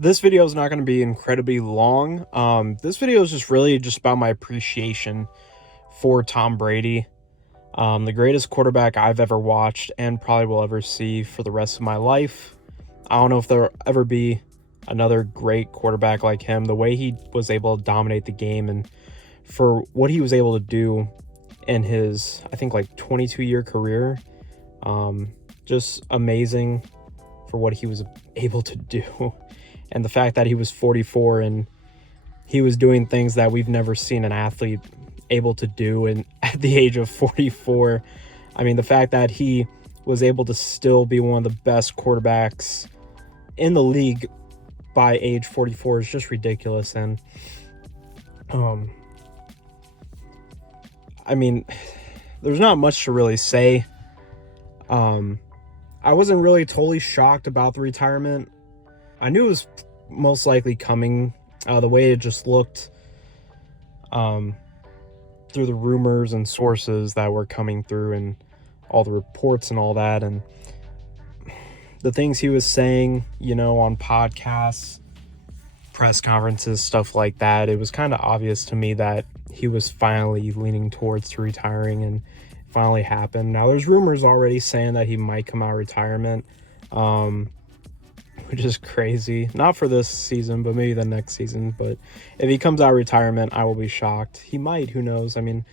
This video is not going to be incredibly long. This video is just really just about my appreciation for Tom Brady, the greatest quarterback I've ever watched and probably will ever see for the rest of my life. I don't know if there'll ever be another great quarterback like him. The way he was able to dominate the game and for what he was able to do in his, I think, like 22-year career, just amazing for what he was able to do. And the fact that he was 44 and he was doing things that we've never seen an athlete able to do, and at the age of 44, I mean, the fact that he was able to still be one of the best quarterbacks in the league by age 44 is just ridiculous. And I mean, there's not much to really say. I wasn't really totally shocked about the retirement. I knew it was most likely coming, the way it just looked through the rumors and sources that were coming through and all the reports and all that, and the things he was saying, on podcasts, press conferences, stuff like that. It was kind of obvious to me that he was finally leaning towards to retiring, and it finally happened. Now there's rumors already saying that he might come out of retirement, which is crazy. Not for this season, but maybe the next season. But if he comes out of retirement, I will be shocked. He might, who knows? I mean,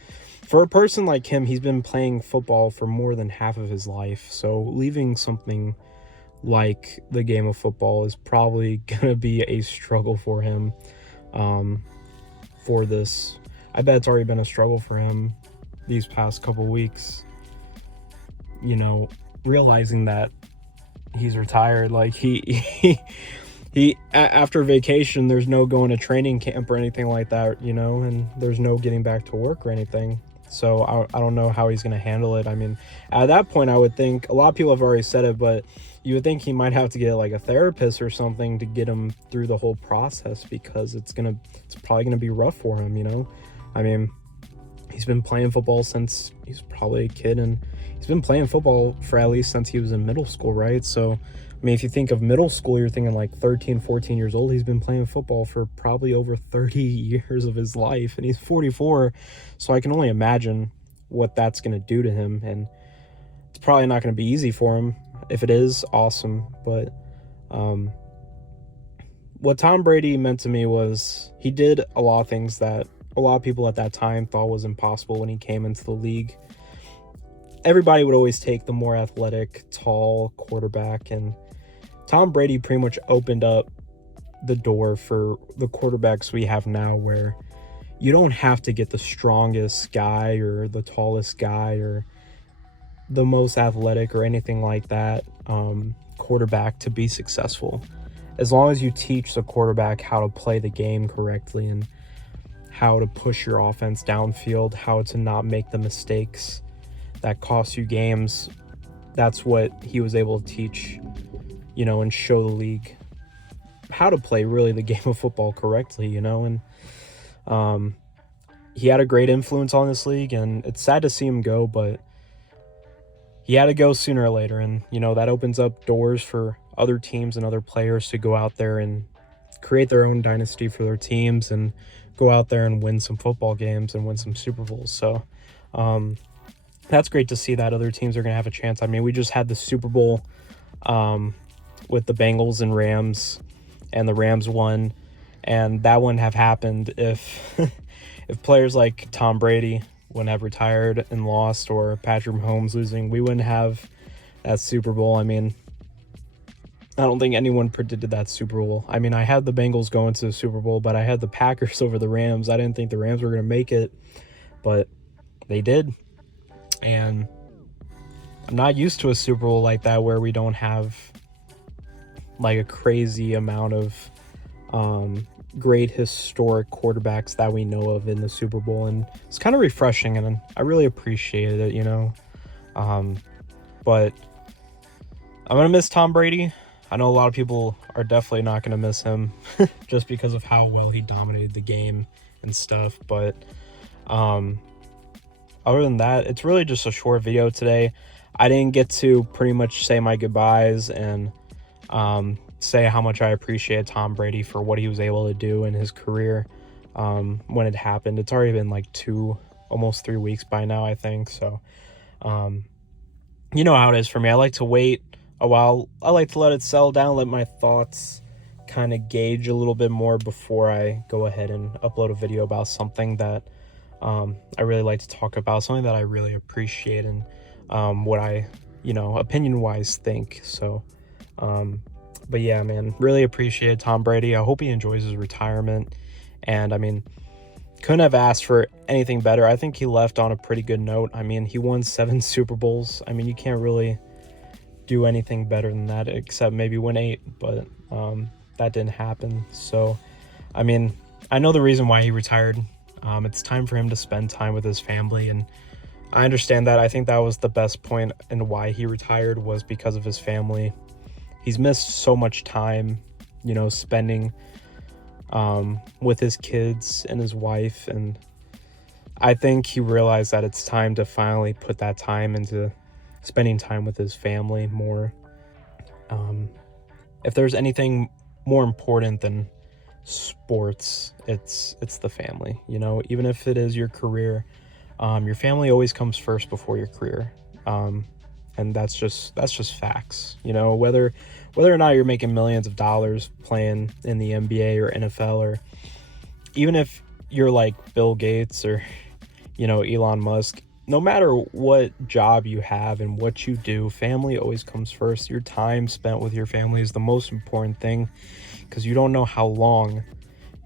for a person like him, he's been playing football for more than half of his life. So leaving something like the game of football is probably going to be a struggle for him for this. I bet it's already been a struggle for him these past couple weeks, realizing that he's retired. Like he after vacation, there's no going to training camp or anything like that, and there's no getting back to work or anything. So I don't know how he's going to handle it. I mean, at that point, I would think, a lot of people have already said it, but you would think he might have to get like a therapist or something to get him through the whole process, because it's probably going to be rough for him, I mean, he's been playing football since he's probably a kid, and he's been playing football for at least since he was in middle school, right? So, I mean, if you think of middle school, you're thinking like 13, 14 years old. He's been playing football for probably over 30 years of his life, and he's 44. So I can only imagine what that's going to do to him, and it's probably not going to be easy for him. If it is, awesome. But what Tom Brady meant to me was he did a lot of things that a lot of people at that time thought was impossible when he came into the league. Everybody would always take the more athletic, tall quarterback, and Tom Brady pretty much opened up the door for the quarterbacks we have now, where you don't have to get the strongest guy or the tallest guy or the most athletic or anything like that quarterback to be successful. As long as you teach the quarterback how to play the game correctly and how to push your offense downfield, how to not make the mistakes that cost you games. That's what he was able to teach, and show the league how to play really the game of football correctly, and he had a great influence on this league, and it's sad to see him go, but he had to go sooner or later. And, that opens up doors for other teams and other players to go out there and create their own dynasty for their teams and go out there and win some football games and win some Super Bowls. So that's great to see that other teams are going to have a chance. I mean, we just had the Super Bowl with the Bengals and Rams, and the Rams won, and that wouldn't have happened if if players like Tom Brady wouldn't have retired and lost, or Patrick Mahomes losing. We wouldn't have that Super Bowl. I mean, I don't think anyone predicted that Super Bowl. I mean, I had the Bengals going to the Super Bowl, but I had the Packers over the Rams. I didn't think the Rams were going to make it, but they did. And I'm not used to a Super Bowl like that, where we don't have like a crazy amount of great historic quarterbacks that we know of in the Super Bowl. And it's kind of refreshing, and I really appreciated it, but I'm going to miss Tom Brady. I know a lot of people are definitely not going to miss him just because of how well he dominated the game and stuff. But other than that, it's really just a short video today. I didn't get to pretty much say my goodbyes and say how much I appreciate Tom Brady for what he was able to do in his career when it happened. It's already been like almost 3 weeks by now, I think. So, you know how it is for me. I like to wait a while. I like to let it settle down, let my thoughts kind of gauge a little bit more before I go ahead and upload a video about something that I really like to talk about, something that I really appreciate and what I, opinion-wise think. So, but yeah, man, really appreciate Tom Brady. I hope he enjoys his retirement. And I mean, couldn't have asked for anything better. I think he left on a pretty good note. I mean, he won 7 Super Bowls. I mean, you can't really do anything better than that, except maybe win 8, but that didn't happen. So, I mean, I know the reason why he retired. It's time for him to spend time with his family, and I understand that. I think that was the best point in why he retired, was because of his family. He's missed so much time, spending with his kids and his wife, and I think he realized that it's time to finally put that time into spending time with his family more. If there's anything more important than sports, it's the family. Even if it is your career, your family always comes first before your career, and that's just facts. Whether or not you're making millions of dollars playing in the NBA or NFL, or even if you're like Bill Gates or Elon Musk, no matter what job you have and what you do, family always comes first. Your time spent with your family is the most important thing, because you don't know how long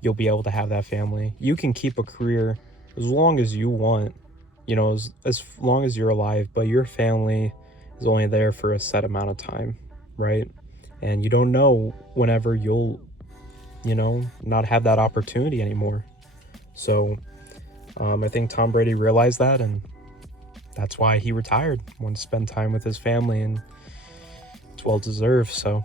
you'll be able to have that family. You can keep a career as long as you want, as long as you're alive, but your family is only there for a set amount of time, right? And you don't know whenever you'll, not have that opportunity anymore. So I think Tom Brady realized that, and that's why he retired. Wanted to spend time with his family, and it's well deserved. So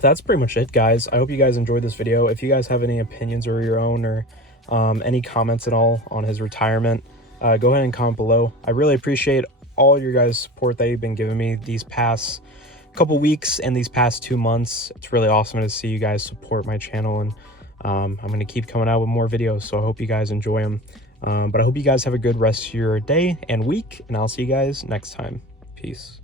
that's pretty much it, guys. I hope you guys enjoyed this video. If you guys have any opinions or your own, or any comments at all on his retirement, go ahead and comment below. I really appreciate all your guys' support that you've been giving me these past couple weeks and these past 2 months. It's really awesome to see you guys support my channel, and I'm going to keep coming out with more videos, so I hope you guys enjoy them. But I hope you guys have a good rest of your day and week, and I'll see you guys next time. Peace.